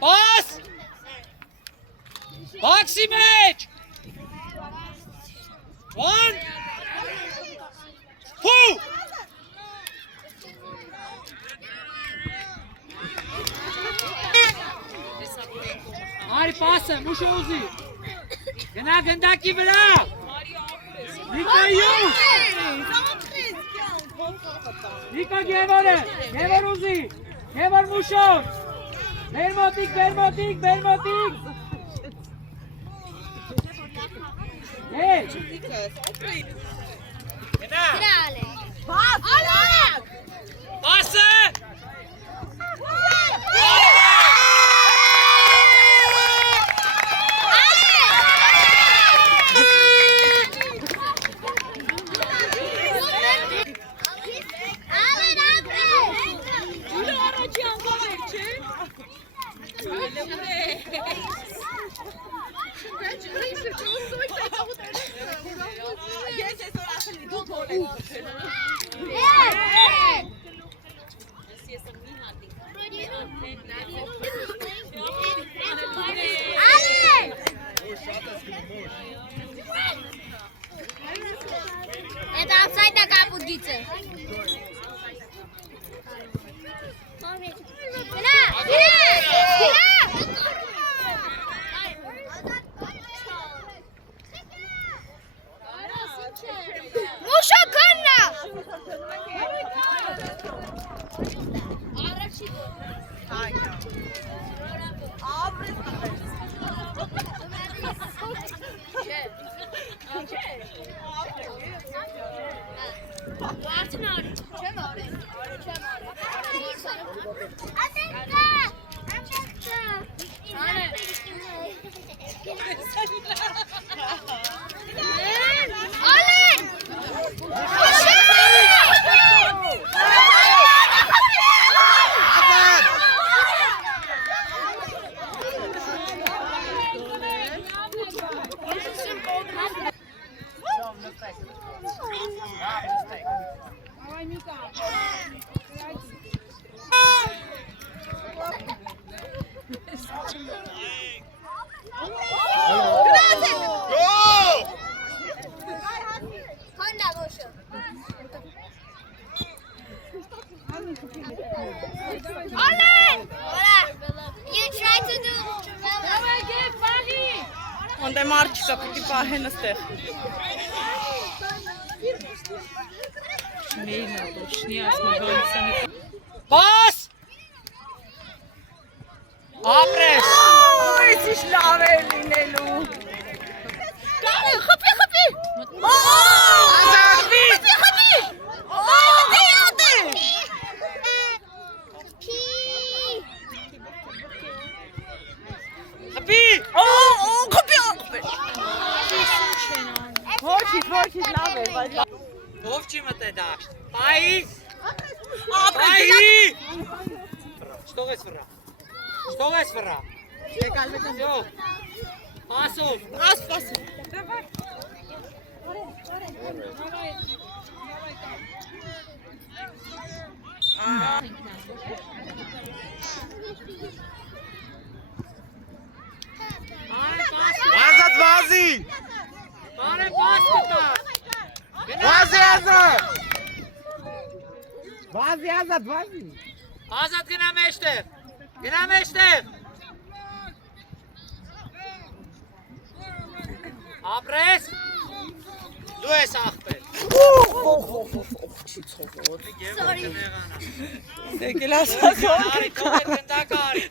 Pass! Boxy match! 1 2 Ari pass, Musho Uzi. Gna gandaki vra. Nika you. Nika Gevor Uzi. Gevor Musho. Bermotik. Hey. Gna. Pass. Это апсайд на капудице. Musho kanna. Ոնց է մարդ չկա, պիտի պահեն աստեղ։ Չմեին ատոշնի ասմագանցանի։ Pass! Ապրես! Այս ինչ լավ է լինելու։ Կարի, խփի։ Ազատվի։ Խփի։ Խփի! Ոչի լավ է, բայց Ով չի մտե դաշտ։ Պայի! ապրես։ Что есть вра? Всё. Пасов. Ասպաս։ Ազատ վազի։ Բարե պաս կտա։ Վազի ազատ։ Վազի։ Ազատ գնա մեջտեղ։ Ապրես։ Դու ես ախպեր։ Sorry. Եկել ասած։ Արի, թող է գնդակարի։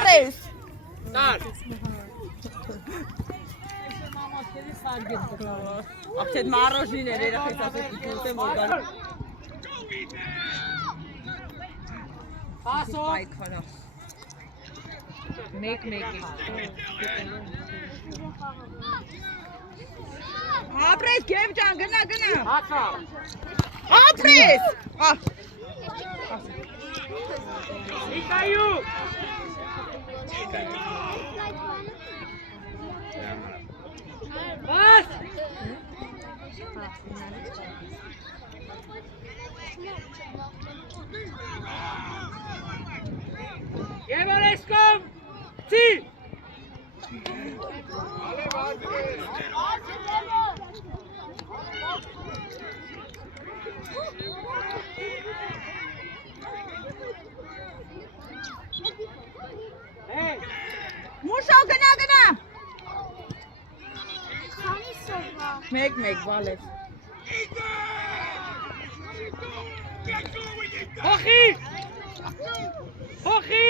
Պրես։ Դար։ Ապչետ մարոժիներ երախես ասած իքնուտեմ որ գար։ Պասով։ Բայքանա։ Մեկ։ Ապրես գև ջան, գնա։ Հացա։ Ապրես։ Իկայու։ Պաս։ Եվորե Eskom! Zieh! Hey! Մուշո գնա։ Մեկ վալես։ Hochi! Hochi!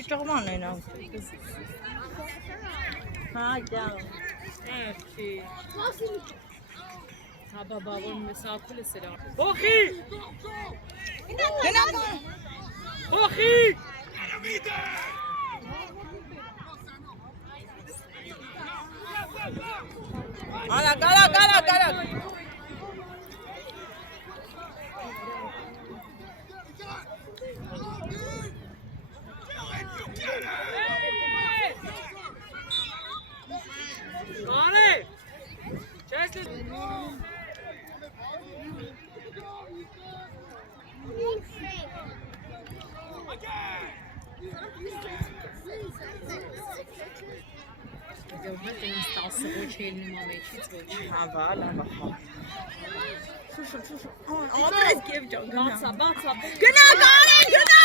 Ճճղման են ամ։ Հա, գյամ։ Բաբավոր մեսակուլը սրա։ Hochi! Գնա։ Hochi! Գալա։ Mane! Chesli! Դեռ դեն ստասը ոչ ելնում ամեջից ոչ։ Հա, վալա։ Շուշ։ Ապրես գև ջան, Բացա։ Գնա, Կարեն, գնա։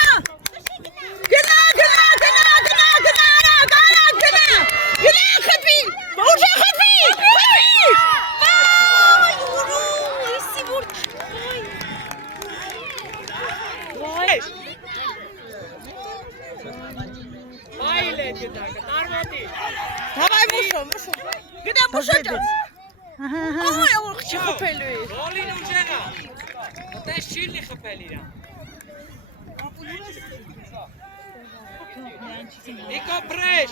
Խփի։ Ուժը խփի։ Վայ, ուրու, իսի որ։ Baile gidaka, tarmati. Давай մուշո։ Գնա մուշո ջան։ Ահա, որ չխփելու է։ Rolin uçega. Ateş çilli xapelira. Niko preş.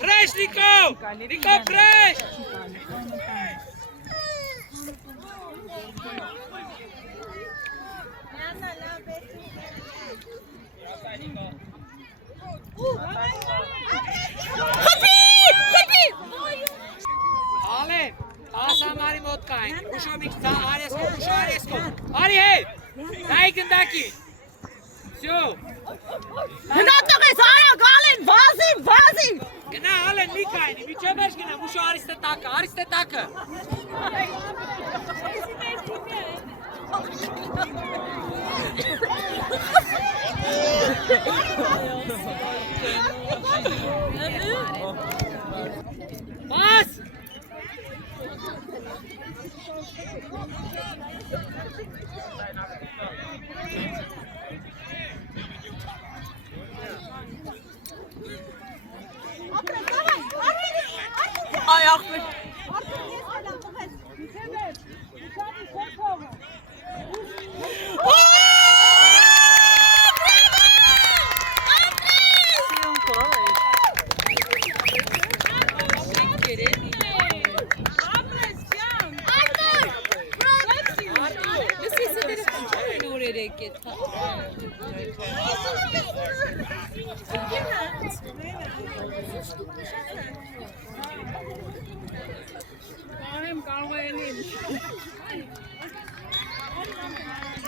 Preş Niko. Niko preş. Խփի։ Ale, asa mari motkain. Ušo mi za Aresko, ušo Aresko. Ari hey. Dai gındaki. Всё. Գնա տղես, արա գալեն, վազի։ Gına ale nikayni. Bir çöbeş gına. Ušo Ariste taka. Bas. Ay Ahmet.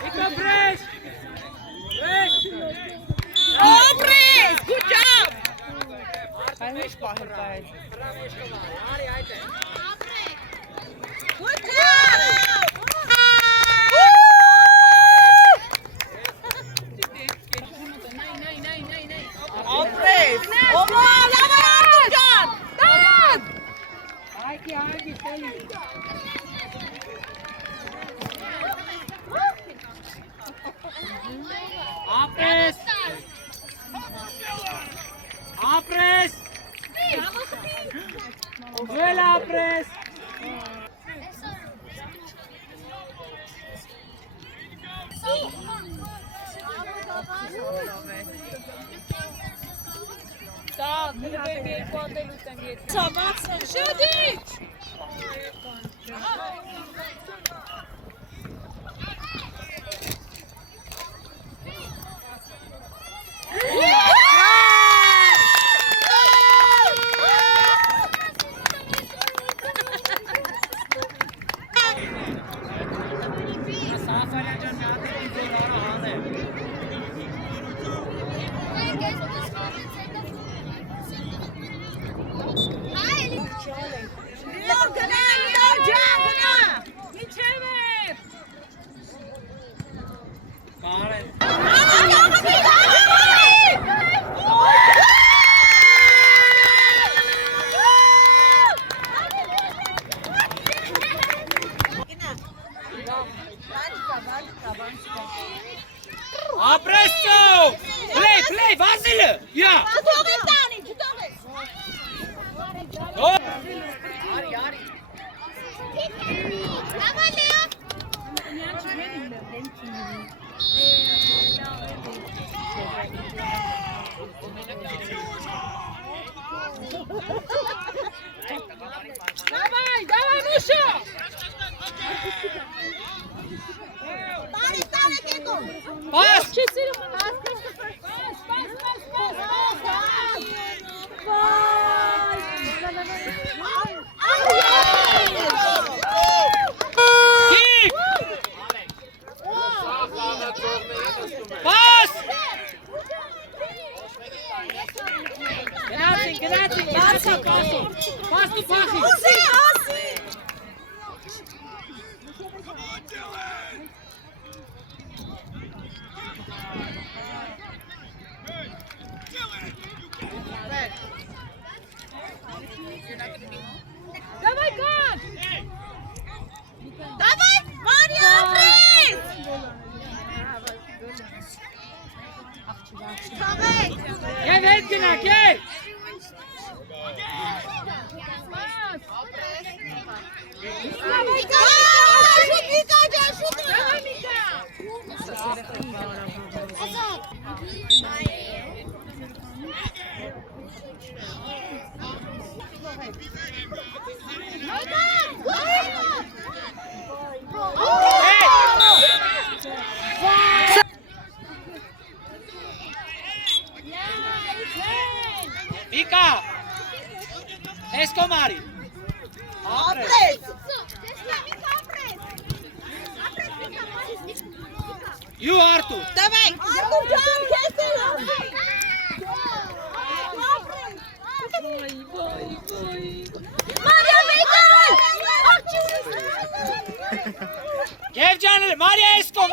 Niko preş. Oh, Prince, good job. Ari haydi. Good job. Oh, Prince. Oh, good job. Dad. Apres. Vuela apres. Շուտի։ Давай, давай, Муша! Պաս, կիկ, պաս, գնացին, պաս դու պախի, Давай, Кат! Давай, Мария, Андрей! և հետ գնակ, և, Давай, Кат! Вика, шут! Давай, Вика! Վիկա, ես կոմարի, Ապրես! յու արտու, Давай! Արտուր ջան, քեզ էլ! Մարիա, և ջանել, մարիա ես կոմ,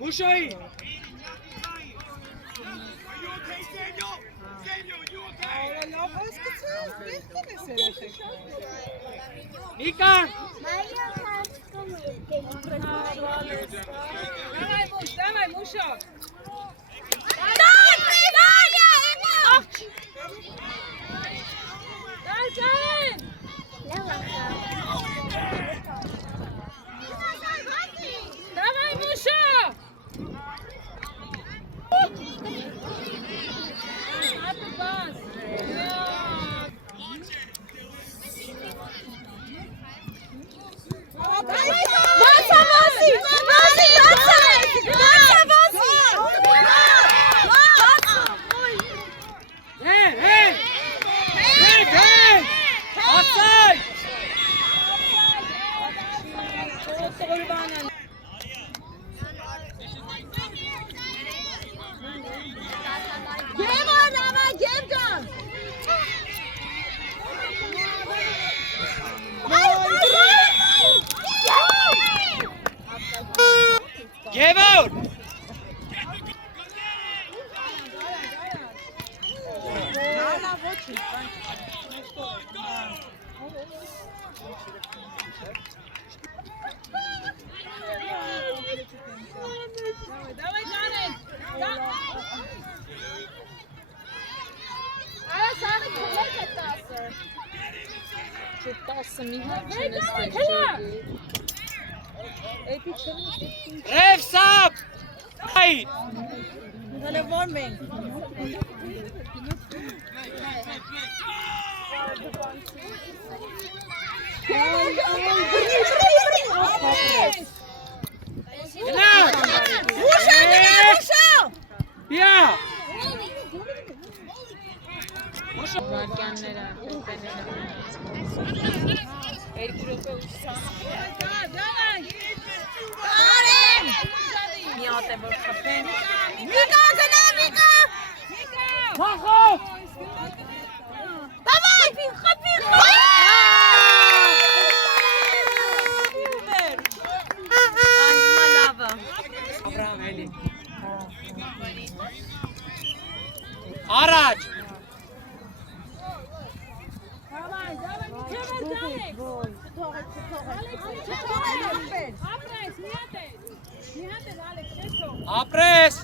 Մուշոյի, Վիկան, Давай, Муша! Давай, Муша! Offside! Give out! Давай, Жанет! Çok da samimi çenesi. Refs up! Hey! Genau! Ja! Varkenlere, Erkürok'a uçsam. Nihat'e bakıp. Macho! Abraham Eli. Araç! Apres!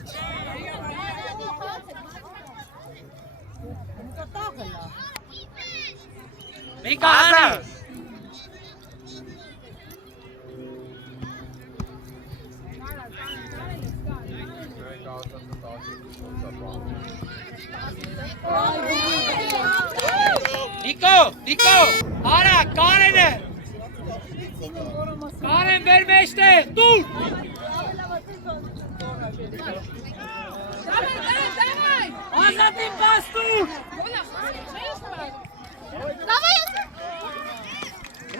տաղելա։ Միկա Անի։ Նիկո, արա, Կարենը։ Կարեն վեր մեջտեղ, դուր։ Ազատին պաս դուր։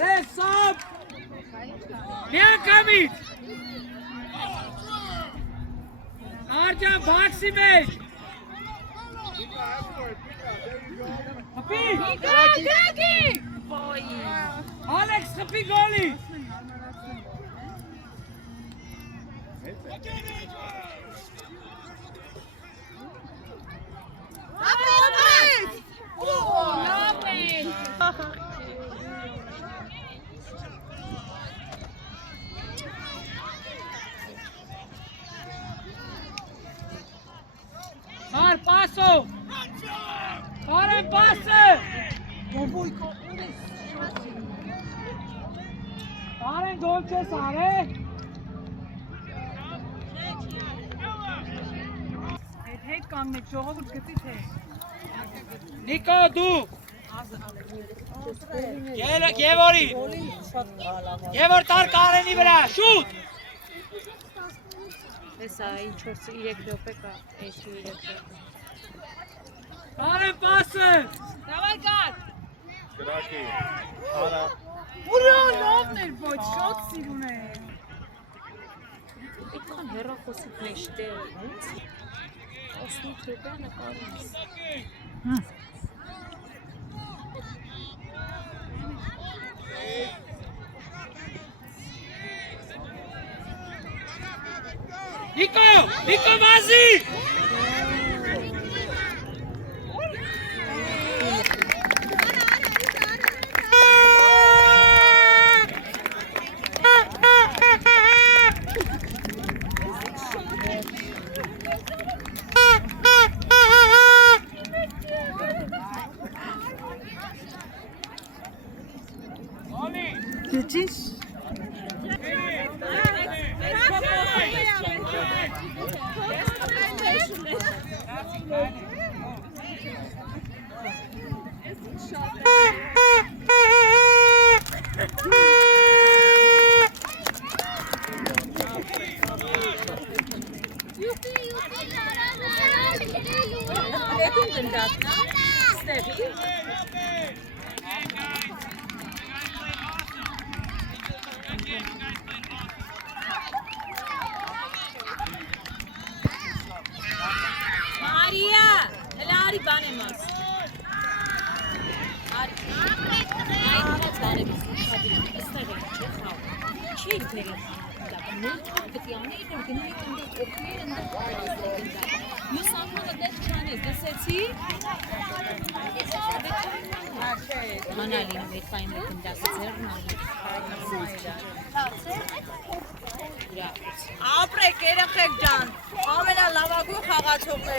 Հեսապ։ Միանգամից։ Արջան բաքսի մեջ։ Հպի։ Ալեքս խպի գոլի։ Mar paso. Karen pase. Karen gol ke sare. Հետ կանգնեք, ժողովուրդ գծի թե։ Niko du. Gevori. Gevor tar Karen'i vրա, շուտ։ Հեսա ինչ որ 3 րոպե կա, էս 3 րոպե։ Karen pase. Давай գար։ Գրակի։ Արա։ Ուրա լավն էր, ոչ շատ սիրուն է։ Այդքան հեռախոսիկ մեջտեղ, ո՞նց։ 18 րոպե նկարում ես։ Niko Mazi. Գծիս։ Մարիա, հələ արի բան եմ աս։ Արի։ Այդ բանը շատ է, այստեղ է, չէ՞ խավ։ Չի դերը։ Դա նույն պետք է անի, որ գնայի այնտեղ օգներ այնտեղ այստեղ։ Ես անգամ դες չանես, դասեցի։ Հանալին մեկ ֆայն մեկն դասեցերն անի։ Ապրեք երեխեք ջան, ամենալավագույն խաղացողներ